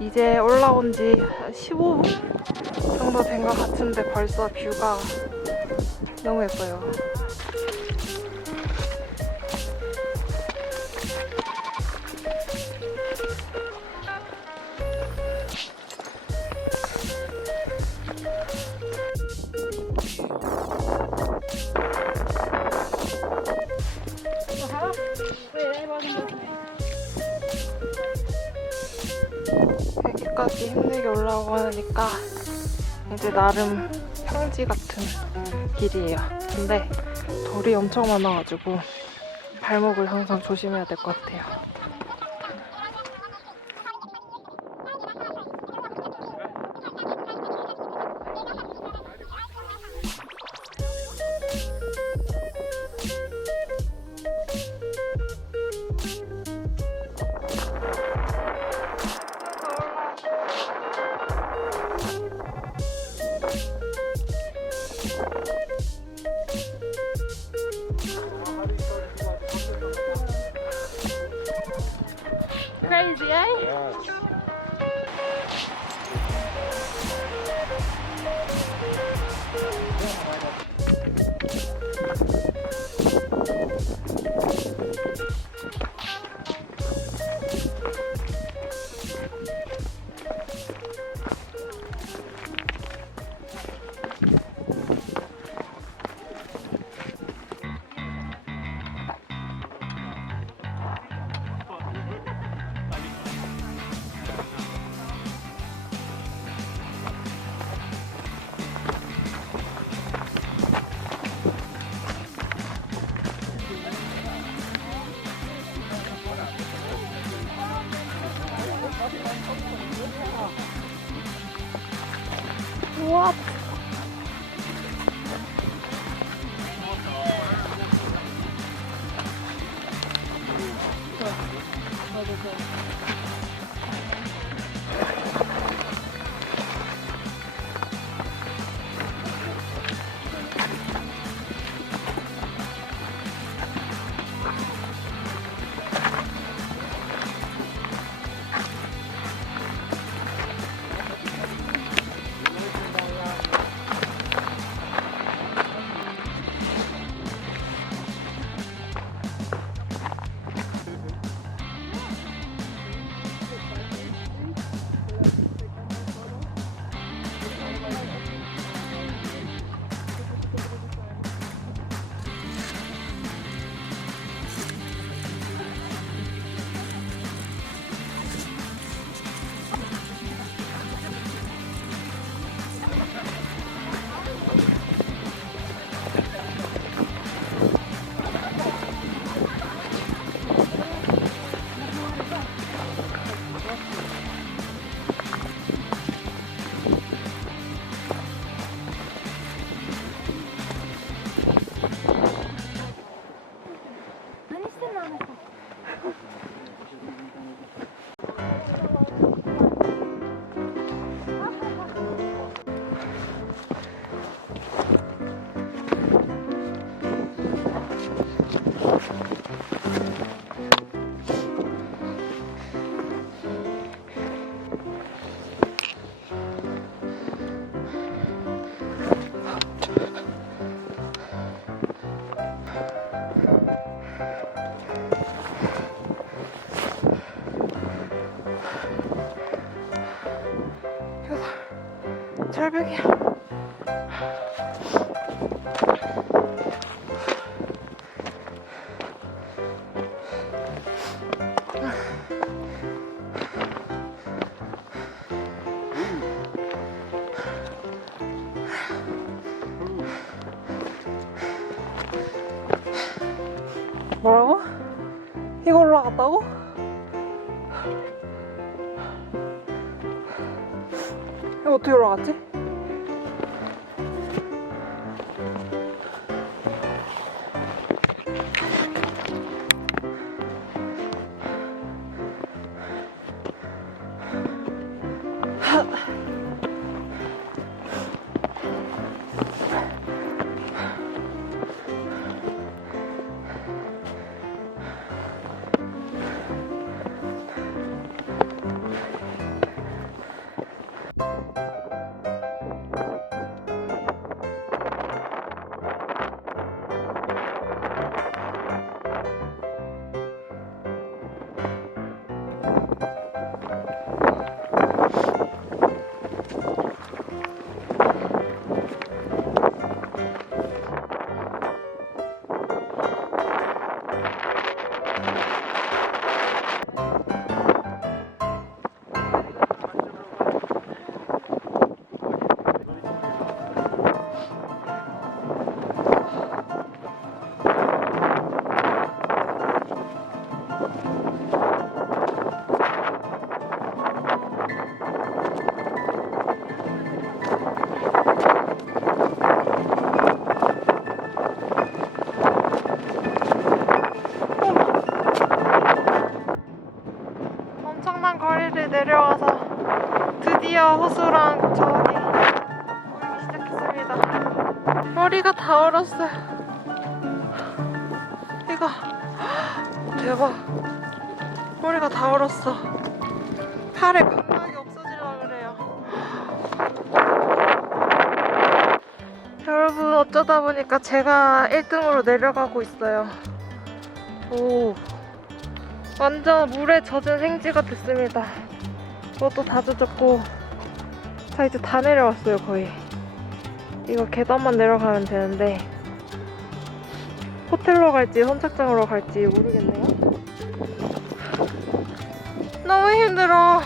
이제 올라온 지 15분 정도 된 것 같은데 벌써 뷰가 너무 예뻐요. 여기까지 힘들게 올라오고 하니까 이제 나름 평지 같은 길이에요. 근데 돌이 엄청 많아가지고 발목을 항상 조심해야 될 것 같아요. Crazy, eh? Yes. What? 절벽이야. 뭐라고? 이거 올라갔다고? 이거 어떻게 올라갔지? 머리가 다 얼었어요. 이거 대박. 머리가 다 얼었어. 팔에 감각이 없어지려고 그래요. 여러분, 어쩌다 보니까 제가 1등으로 내려가고 있어요. 오, 완전 물에 젖은 생쥐가 됐습니다. 이것도 다 젖었고. 자, 이제 다 내려왔어요. 거의. 이거 계단만 내려가면 되는데 호텔로 갈지 선착장으로 갈지 모르겠네요. 너무 힘들어.